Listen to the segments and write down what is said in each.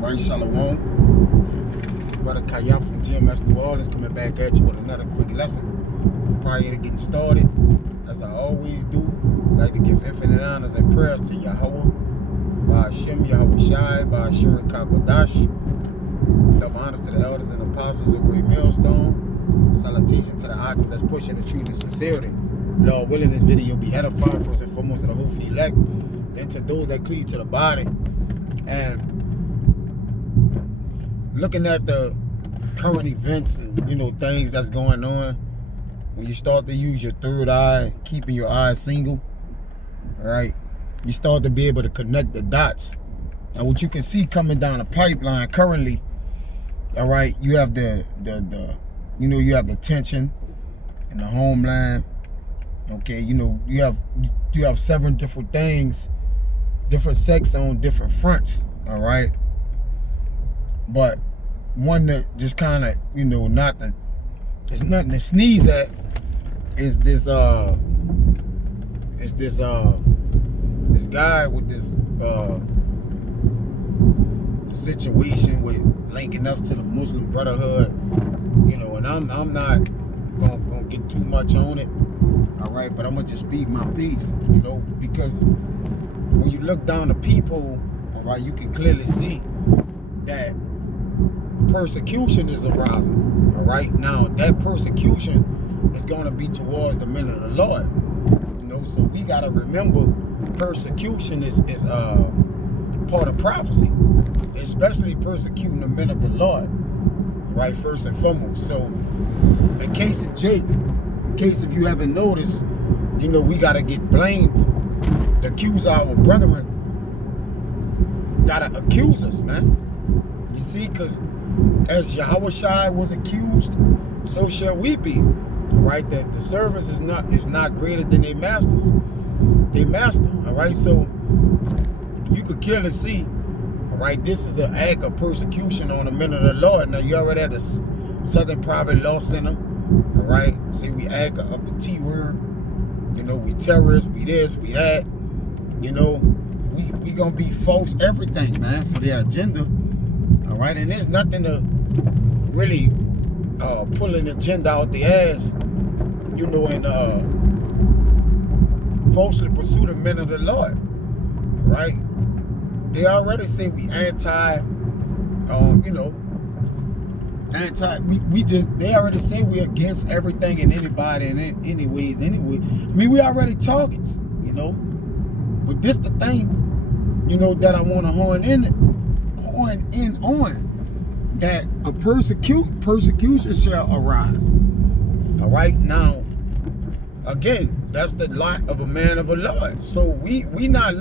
Right, Shalom. It's the brother Kaya from GMS New Orleans coming back at you with another quick lesson. Prior to getting started, as I always do, I'd like to give infinite honors and prayers to Yahweh, Ba'ashem Yahweh Shai, Ba'ashem Kakodash. Double honors to the elders and apostles of Great Millstone. Salutation to the Akim that's pushing the truth and sincerity. Lord willing, this video be edifying first and foremost to the whole elect, then to those that cleave to the body. And looking at the current events and things that's going on, when you start to use your third eye, keeping your eyes single, all right, you start to be able to connect the dots. Now what you can see coming down the pipeline currently, all right, you have you have the tension in the homeland. Okay, you have 7 different things, different sects on different fronts, all right. But one that just kind of, there's nothing to sneeze at is this guy with this situation with linking us to the Muslim Brotherhood, and I'm not gonna get too much on it, all right, but I'm gonna just speak my piece, because when you look down the people, all right, you can clearly see that persecution is arising. All right, now that persecution is going to be towards the men of the Lord. So we got to remember persecution is part of prophecy, especially persecuting the men of the Lord, right, first and foremost. So in case of Jake, in case if you haven't noticed, we got to get blamed. The accuser our brethren got to accuse us, man. You see, because as Yahweh Shai was accused, so shall we be. All right, that the servants is not greater than their masters. Their master. All right, so you could clearly see. All right, this is an act of persecution on the men of the Lord. Now you already had the Southern Private Law Center. All right, say we act of the T word. We terrorists. We this. We that. We gonna be false everything, man, for their agenda. All right, and there's nothing to really pull an agenda out the ass, and falsely pursue the men of the Lord. Right? They already say we they already say we against everything and anybody and any ways anyway. I mean, we already targets, But this the thing, that I want to hone in on, that a persecution shall arise. All right, now again, that's the lot of a man of the Lord. So we not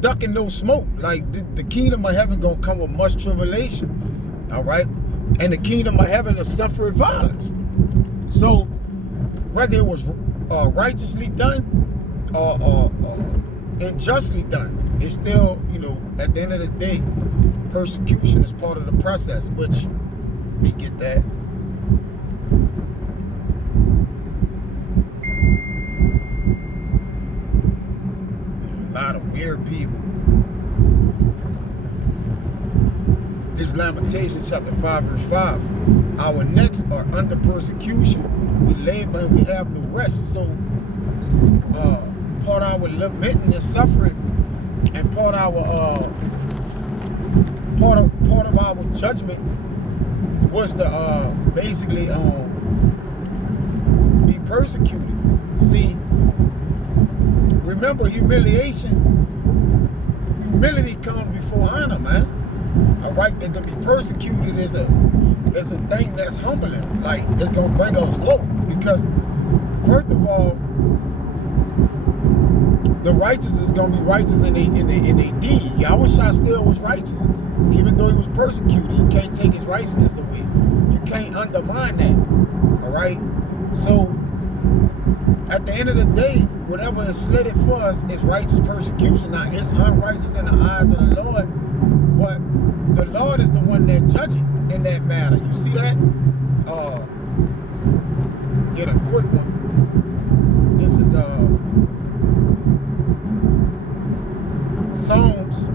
ducking no smoke. Like the kingdom of heaven gonna come with much tribulation. All right, and the kingdom of heaven is suffering violence. So whether it was righteously done or unjustly done, it's still, at the end of the day, persecution is part of the process, which, let me get that. A lot of weird people. This is Lamentations chapter 5, verse 5. Our necks are under persecution. We labor and we have no rest. So, part of our lamenting and suffering, and part of our judgment was to basically be persecuted. See, remember, humility comes before honor, man. All right, and to be persecuted is a thing that's humbling. Like, it's gonna bring us low, because first of all, the righteous is gonna be righteous in a deed. Yahweh Shai still was righteous, even though he was persecuted. You can't take his righteousness away. You can't undermine that. All right. So at the end of the day, whatever is slated for us is righteous persecution. Now it's unrighteous in the eyes of the Lord, but the Lord is the one that judges in that matter. You see that? Get a quick one. This is Psalms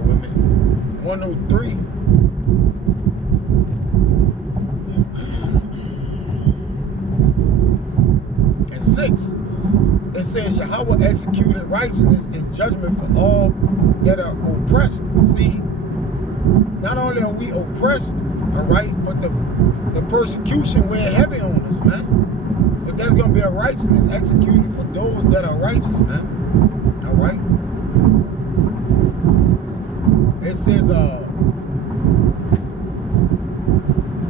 with me. 103. And 6, it says Yahweh executed righteousness and judgment for all that are oppressed. See, not only are we oppressed, all right, but the persecution weigh heavy on us, man. But there's gonna be a righteousness executed for those that are righteous, man. All right. It says,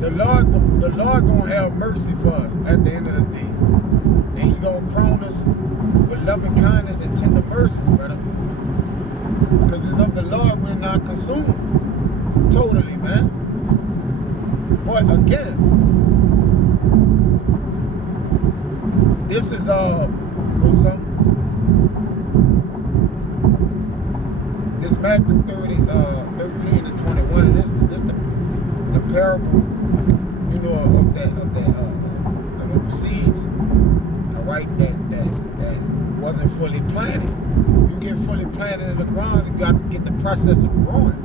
the Lord gonna have mercy for us at the end of the day, and He gonna crown us with loving kindness and tender mercies, brother. Because it's of the Lord we're not consumed. Totally, man. But again, this is what's something? This Matthew 13 and 21, and this the parable, you know, of those seeds, all right, that wasn't fully planted. You get fully planted in the ground, you got to get the process of growing.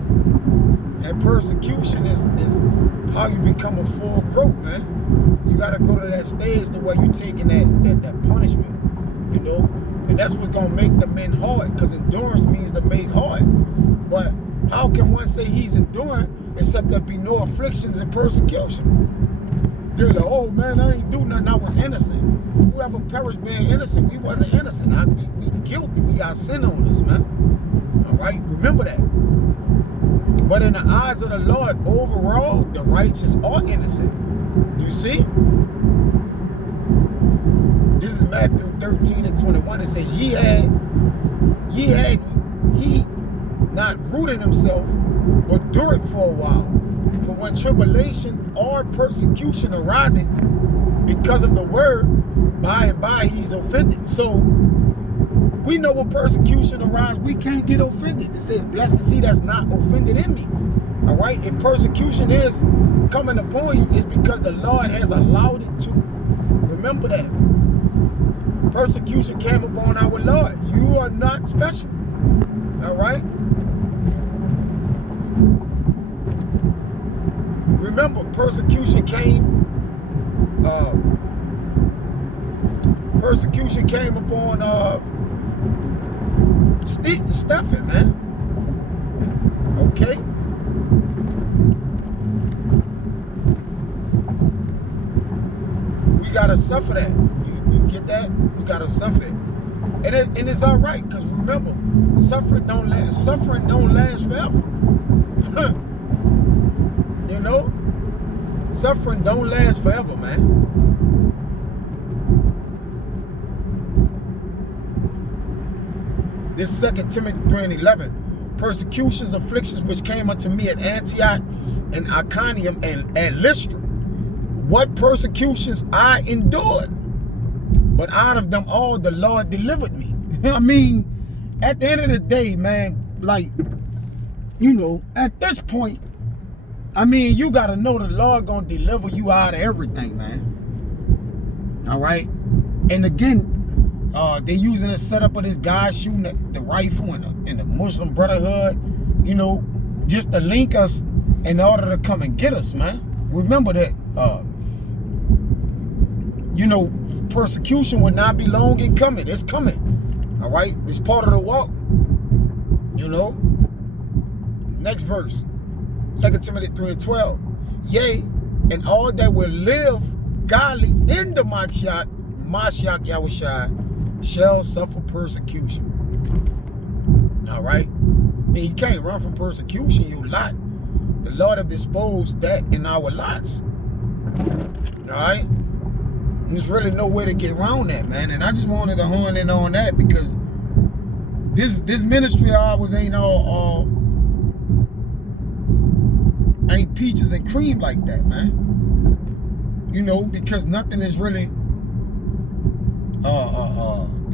And persecution is how you become a full growth, man. You got to go to that stage to where you're taking that punishment, you know. And that's what's going to make the men hard, because endurance means to make hard. But how can one say he's enduring except there be no afflictions and persecution? They're like, oh man, I ain't do nothing, I was innocent. Whoever perished being innocent, we wasn't innocent. We guilty, we got sin on us, man. All right, remember that. But in the eyes of the Lord, overall, the righteous are innocent. You see? This is Matthew 13 and 21. It says, He not rooted himself, but do it for a while. For when tribulation or persecution arising because of the word, by and by he's offended. So we know when persecution arises, we can't get offended. It says, blessed is he that's not offended in me. All right? If persecution is coming upon you, it's because the Lord has allowed it to. Remember that. Persecution came upon our Lord. You are not special. All right? Remember, persecution came upon Stephen, man. Okay? We gotta suffer that. You get that? We gotta suffer it. And it's all right, because remember, suffering don't last forever. You know? Suffering don't last forever, man. This 2 Timothy 3:11. Persecutions, afflictions which came unto me at Antioch and Iconium and at Lystra. What persecutions I endured, but out of them all the Lord delivered me. I mean, at the end of the day, man, like, you know, at this point, I mean, you got to know the Lord going to deliver you out of everything, man. All right? And again, they using a setup of this guy shooting the rifle in the Muslim Brotherhood, you know, just to link us in order to come and get us, man. Remember that, you know, persecution will not be long in coming. It's coming. All right? It's part of the walk. You know? Next verse. 2 Timothy 3:12. Yea, and all that will live godly in the Mashiach Yahushua shall suffer persecution. All right? And you can't run from persecution, you lot. The Lord have disposed that in our lots. All right? There's really no way to get around that, man. And I just wanted to hone in on that, because this ministry of ours ain't ain't peaches and cream like that, man. You know, because nothing is really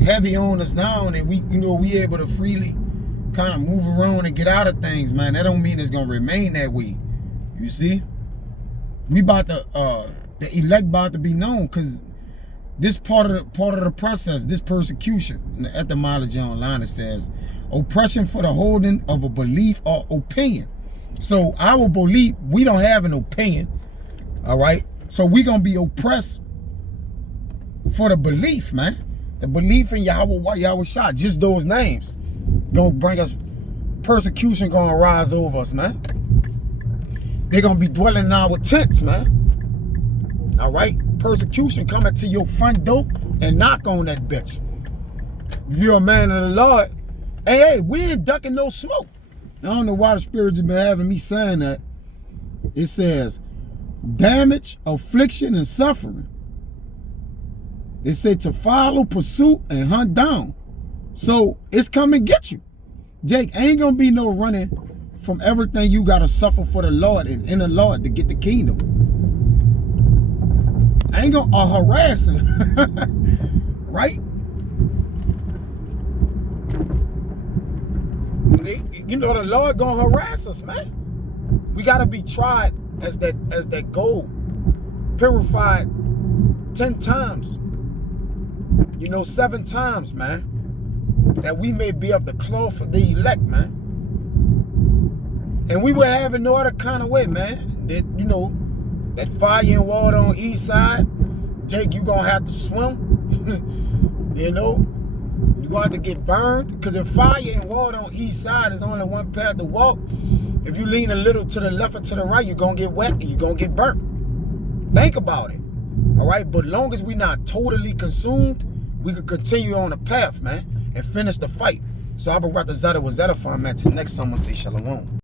heavy on us now, and we able to freely kind of move around and get out of things, man. That don't mean it's gonna remain that way. You see, we about to the elect about to be known, because this part of the process, this persecution, in the etymology online, it says, Oppression for the holding of a belief or opinion. So our belief, we don't have an opinion, all right? So we gonna be oppressed for the belief, man. The belief in Yahweh Shah, just those names. Gonna bring us, persecution gonna rise over us, man. They're gonna be dwelling in our tents, man. All right? Persecution coming to your front door and knock on that bitch. If you're a man of the Lord, hey, we ain't ducking no smoke. I don't know why the Spirit has been having me saying that. It says, damage, affliction, and suffering. It said to follow, pursue, and hunt down. So it's come and get you. Jake, ain't gonna be no running from everything you gotta suffer for the Lord and in the Lord to get the kingdom. Ain't gonna harassing, right? You know the Lord gonna harass us, man. We gotta be tried as that gold, purified 10 times. 7 times, man. That we may be of the cloth of the elect, man. And we were having no other kind of way, man. That, that fire and water on east side, Jake, you gonna have to swim. You gonna have to get burned. Because if fire and water on east side is only one path to walk, if you lean a little to the left or to the right, you're gonna get wet and you're gonna get burnt. Think about it. All right, but long as we're not totally consumed, we can continue on the path, man, and finish the fight. So Abba Ratha Zeta was edifying, man. Till next time, I'm gonna say shalom.